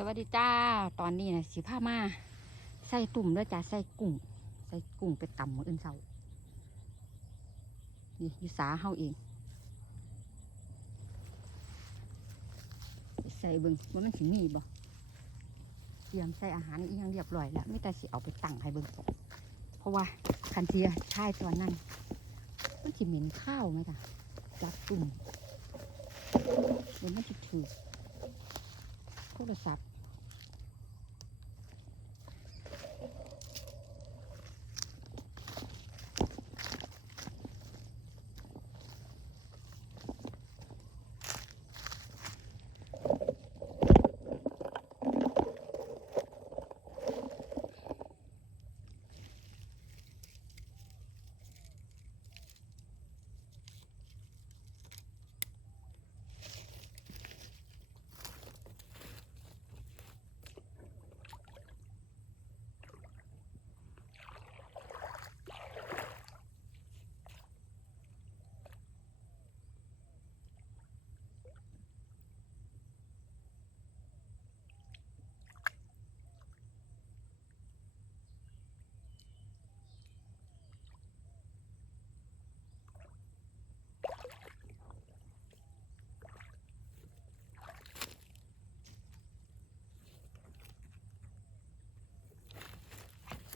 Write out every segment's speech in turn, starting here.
สวัสดีจ้า ตอนนี้นะสิผ้ามา ใส่ตุ่มด้วยจ้า ใส่กุ้ง ใส่กุ้งไปต่ำมืออื่นเสานี่อยู่สาเฮาเอง ใส่เบิ่งว่ามันสิมีบ่เตรียมใส่อาหารอีหยังเรียบร้อยแล้วไม่แต่สิเอาไปตั้งให้เบิ่งเพราะว่าคันเทียใช่ตอนนั้น มันสิเหม็นข้าวไหมจ้ะจับตุ่มเดี๋ยวมันจะถือโทรศัพท์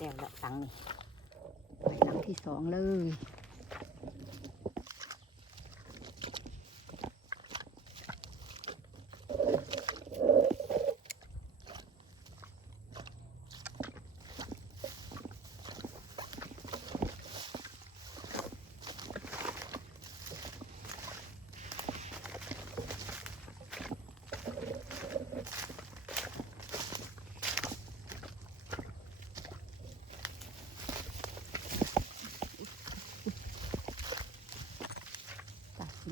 แล้วละตังนี่ไปตังที่สองเลย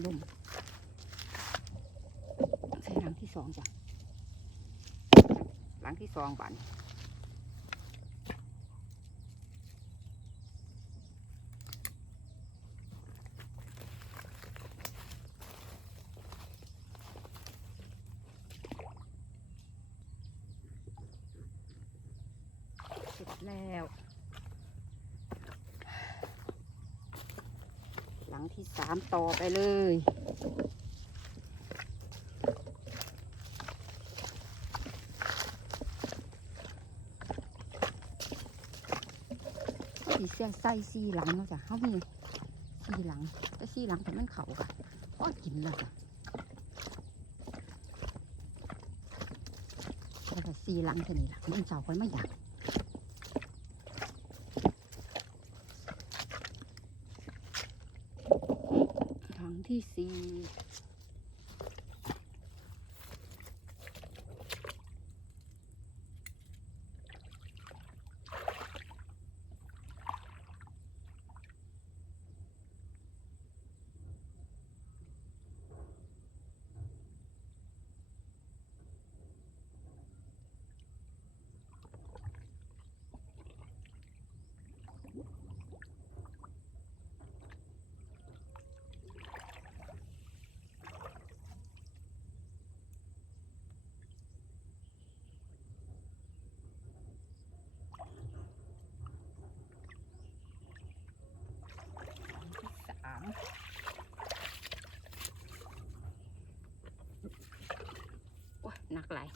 ล่มใส่หลังที่สองจ้ะหลังที่สองบานเสร็จแล้ว หลังที่สาม ต่อไปเลย สีเสียใส่สีหลังเนาะจ้ะเขามีสีหลัง แต่สีหลังแต่มันเขาค่ะก็กินแล้วจ้ะแล้วก็สีหลังเท่านี้ล่ะมันเจ้าคนไม่อยากหลังที่สี่หลังที่สามโอ้ย หลาย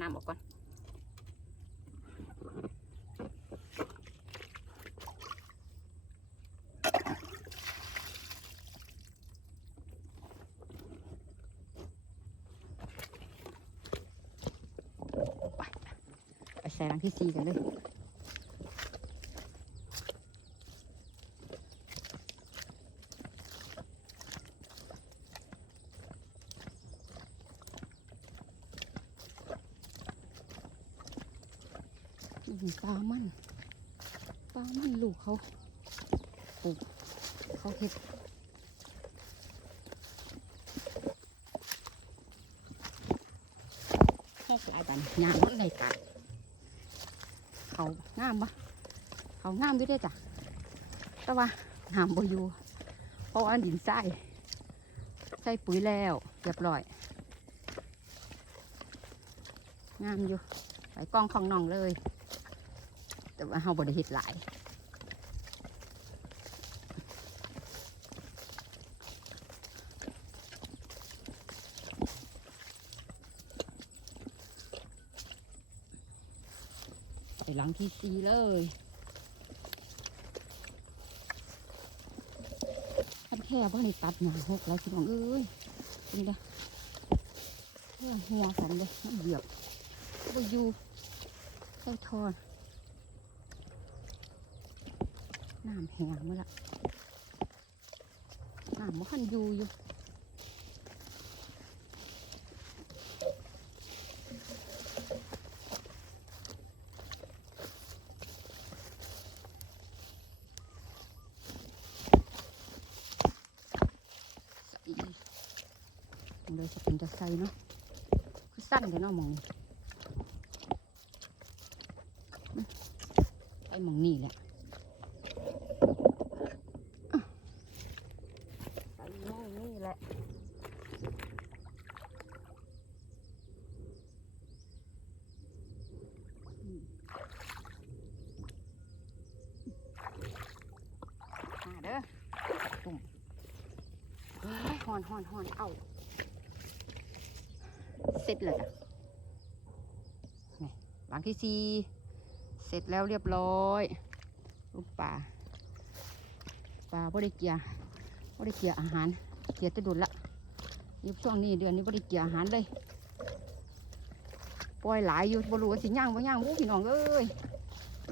น้ำออกก่อนไปใส่รังที่สี่กันเลย ปลามันปลามันลูกเขาปลูกเขาเห็ดแค่หลายบันยางมันไงกันเขางามปะเขางามด้วยเด้จ้ะแต่ว่าหามบอยู่เพราะว่าดินทรายใส่ปุ๋ยแล้วเรียบร้อย งามอยู่ไปกล้องของน้องเลย แต่ว่าเฮาบ่ได้เฮ็ดหลายไปหลังที่สีเลยท่านแค่ว่าในตัดหนาหกแล้วพี่น้องเอ้ยจริงเด้อแค่หัวสันเลยน้ำเบียบบ่อยู่ใส่ทอน น้ำแห้งมื่อละน้ำมันคันอยู่อยู่ใส่มองเลยจะเป็นจะใส่เนาะคือสั้นเดี๋ยเนาะหมองนี้อืมไปหมองนี่แหละอืมมาเด้อตุ่ม เฮ้ยห อนหอนหอนเอาเสร็จเลยจ้ะนี่หลังที่สี่เสร็จแล้วเรียบร้อยลูกปลาปลาบ่ได้เกียบ่ได้เกียอาหารเกียร์แตะดุดละนี่ช่วงนี้เดือนนี้บ่ได้เกียอาหารเลยปล่อยหลายอยู่บรูสิย่างบ่ย่างบุพี่น้องเอ้ย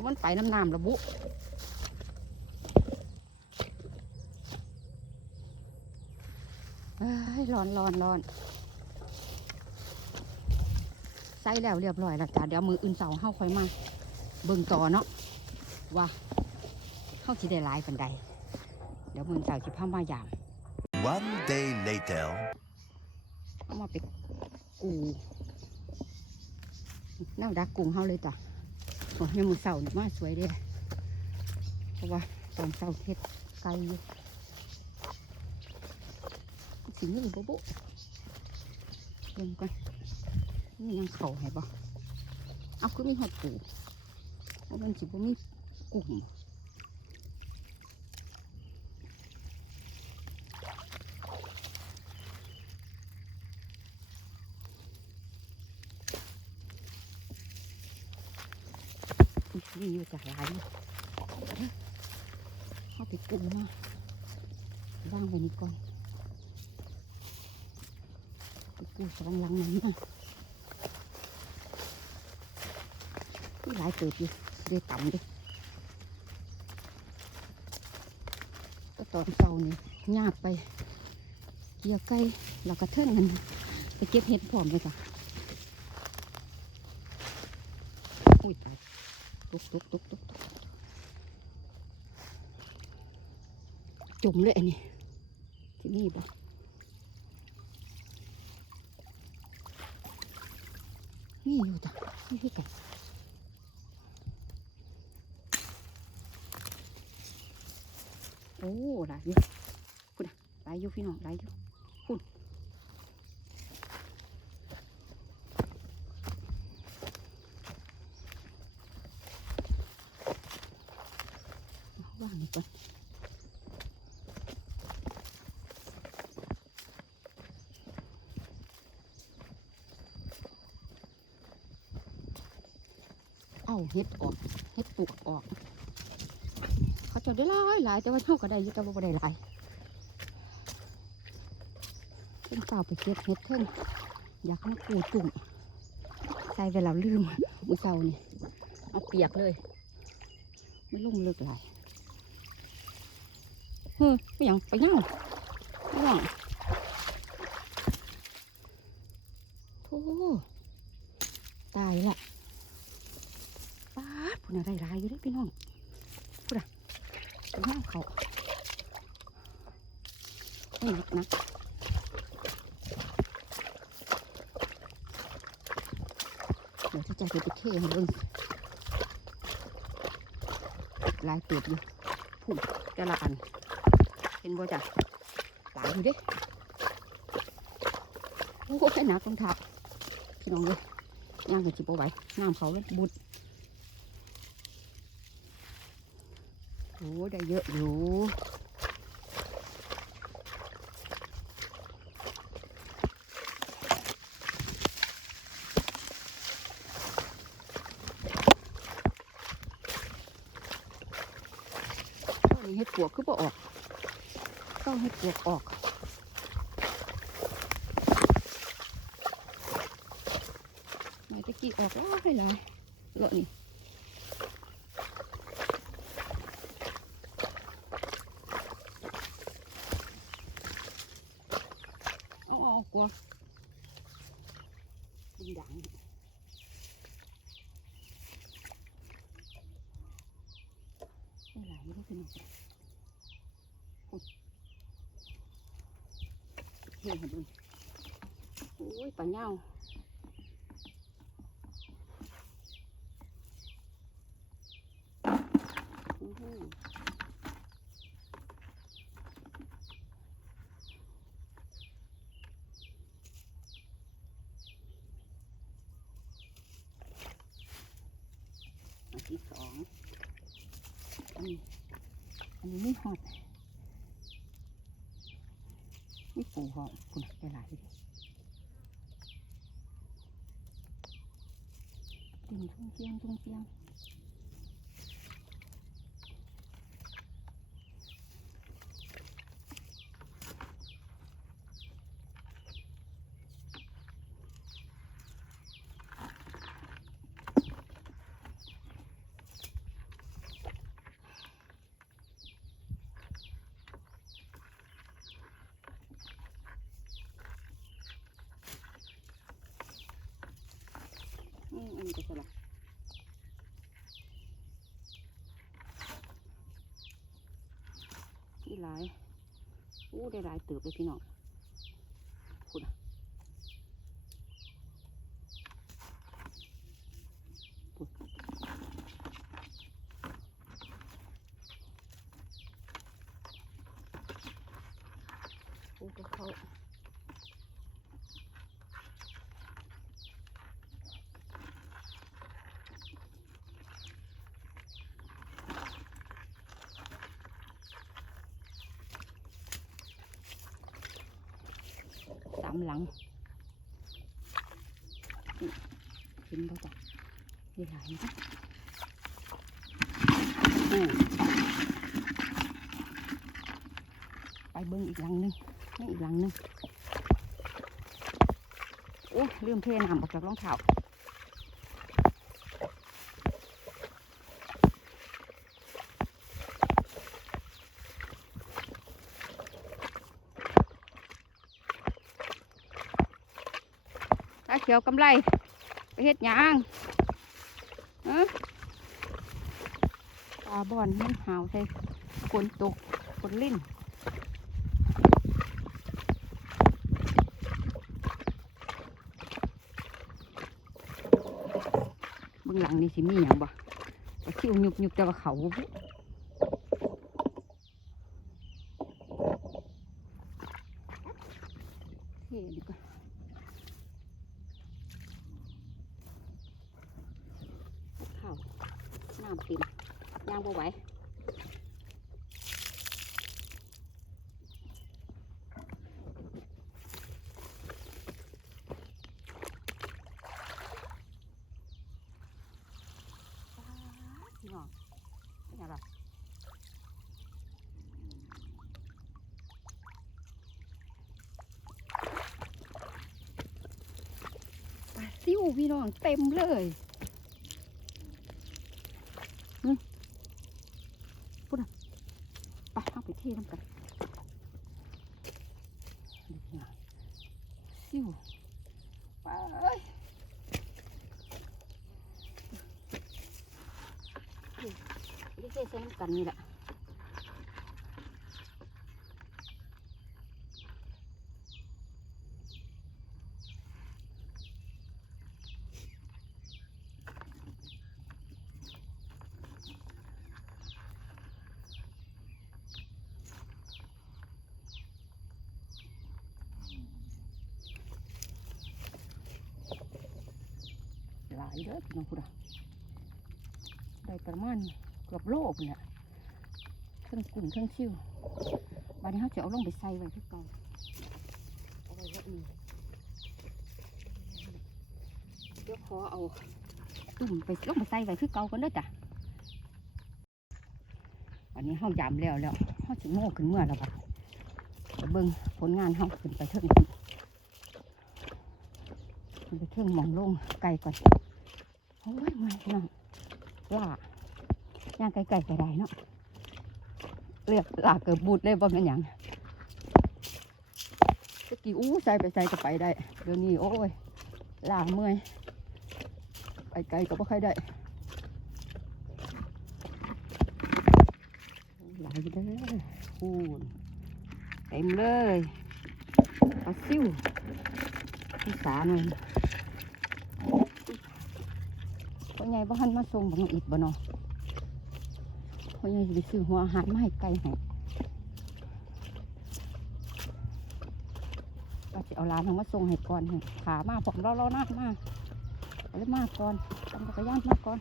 มันไปน้ำน้ำระบุ เอ้ย ร้อนร้อนร้อนใส่แล้วเรียบร้อยแล้วจ้ะเดี๋ยวมืออื่นเสาร์เฮาค่อยมาเบิ่งต่อเนาะว่าเฮาสิได้หลายปันใดเดี๋ยวมืออื่นเสาร์สิพามายาม One day later. เอามาไปกูแนวดักกุ้งเฮาเลยจ้ะโอ้ยามมือเสาร์นี่มาสวยเด้เพราะว่าตอนเสาร์เฮ็ดไกลอยู่ สิมีบ่บุเบิ่งก่อนนี่ยังเข่าให้บ่เอาคือมีหอดปูว่ามันสิบ่มี กูสองหลังนั้นมามีหลายเติบอยู่ได้ต่ำเดิก็ตอนเช้านี่ยากไป เกี่ยวไก่แล้วก็เทินกันไปเก็บเห็ดพร้อมเลยจ้ะอุ้ยตายตุกตุกตุกตุกตุกจุ่มเลยอันนี้ที่นี่บ่ นี่อยู่จ้ะนี่พี่ไก่โอ้หลายอยู่คุณหลายอยู่พี่น้องหลายอยู่คุณว่างนี่ก่อน เห็ดออกเห็ดปลูกออก เขาจะได้หลายหลายแต่ว่าเท่าก็ได้ยู่แต่ว่าบ่ได้หลายเป็นเป่าไปเก็บเห็ดเพิ่งอยากมาปูตุ่มใส่ไปแล้วลืมมือเศร้านี่เอาเปียกเลยไม่ลุ่มเลิกหลายเฮ้ยไปหยังไปยังไปหยังโธ่ตายละ ป้าดพุ่นอะไรร้ายอยู่เด้อ พี่น้องพุ่นอะไปย่างเขาไม่หนักนะเดี๋ยวจะใจไปเท่ให้เบิ่งลายเติบอยู่พุ่นแต่ละอันเห็นบ่จ้ะหลายอยู่เด้โอ้ยหนักรองท้าพี่น้องเลยย่างก็จิบเอาไว้น้ำเขาเลยบุด อ้ได้เยอะอยู่ต้นนี้เห็ดปวกคือบ่ออก ต้องเห็ดปวกออกหน่ตะกี้ออกแล้วให้หลายเลาะนี่เอาเอาเอากลัวดึงดังไม่ไหลไม่เป็นไรอุ๊ยเฮ้ย ให้เบิ่งโอ้ยปลาเน่าอื้อหืออันที่สองอันนี้อันนี้ไม่หอด นี่ปูหอดคุณได้หลายดิติ่งทุ่งเชียงทุ่งเชียง อื มันนี้ก็สลับที่หลายอู้ได้หลายเติบเลยพี่น้องคุณอะพุ่นโอ้ก็เขา สามหลังเห็นบ่จ้ะนี่หลายนะอืมไปเบิ้งอีกหลังนึงนี่อีกหลังนึงโอ้ลืมเทน้ำออกจากรองเท้าาเขียวกำไรไปเฮ็ดยังตาบอนมันหาวใส่ฝนตกฝนลิ่นเบื้องหลังนี่สิมีอย่างบ่ไปคิวหยุบยุบแต่ว่าเขาบุเท่ดีกว่าข้าว น้ำติ่มย่างบ่ไหวพี่น้องเป็นยังไงปซิ่วพี่น้องเต็มเลยอืม พูดอะไปเอาไปเที่น้ำกันซิวไปนี่เซ่ใส่น้ำกันนี่แหละ เด้อพี่น้องพูดอะได้ประมาณเกือบโลพุ่นเนี่ยเครื่องกุ้งเครื่องชิวบัดนี้เขาจะเอาลงไปใส่ไว้ที่กองเอาไว้ไว้นี่เดี๋ยวขอเอาตุ่มไปลงไปใส่ไว้ที่เก่ากันเด้อจ้ะวันนี้เขายำแล้วแล้วเขาจะโง่ขึ้นเมื่อแล้วบัดไปเบิ่งผลงานเขาขึ้นไปเทิงพุ่นขึ้นไปเทิงมองลงไกลก่อน โอ้ยม่พี่น้องล่าย่างไกลๆก็ได้เนาะเรียกลาเกิดบูดเลยบ่เป็นหยังตะกี้อู้ใส่ไปใส่ก็ไปได้ เดี๋ยวนี้โอ้ยลาเมื่อยไปไกลก็บ่ค่อยได้หลายเด้อคูณเต็มเลยปลาซิวที่สาหน่อย พ่อใหญ่บ้านมาส่งบังอิดบ่เนาะพ่อใหญ่ไปซื้อหัวอาหารมาให้ไก่ให้ว่าจะเอาร้านทางมาส่งให้ก่อนให้ขามาผมราเราหน้ามาเอาเลยมาก่อนต้องจักรยานมาก่อน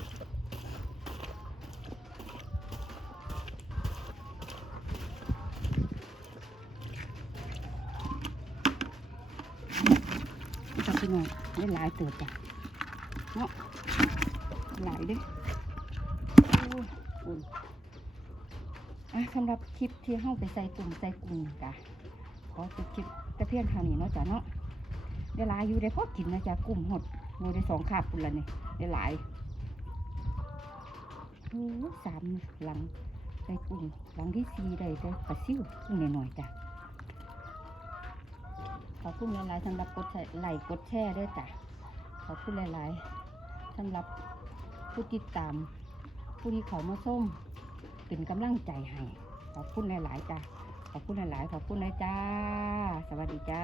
นี่ก็พี่น้องได้หลายเติบจ้ะเนาะ หลายเด้อโอ้ยอุ่นสำหรับคลิปที่เข้าไปใส่ตุ่มใส่กุ้งจ้ะขอจบคลิปแต่เพียงเท่านี้เนาะจ้ะเนาะได้หลายอยู่ได้พอกินนะจ้ะกุ้งหดงูได้สองขาบปุ่นละนี่ได้หลายโอ้สามหลังใส่กุ้งหลังที่สี่ได้ได้ปลาซิวกุ้งหน่อยๆจ้ะขอบคุณหลายๆสำหรับกดไลค์กดแชร์ด้วยจ้ะขอบคุณหลายๆสำหรับ ผู้ติดตาม ผู้ที่เขามาส้มเป็นกำลังใจให้ ขอบคุณหลาย ๆ จ้าขอบคุณหลาย ๆ ขอบคุณนะจ้า สวัสดีจ้า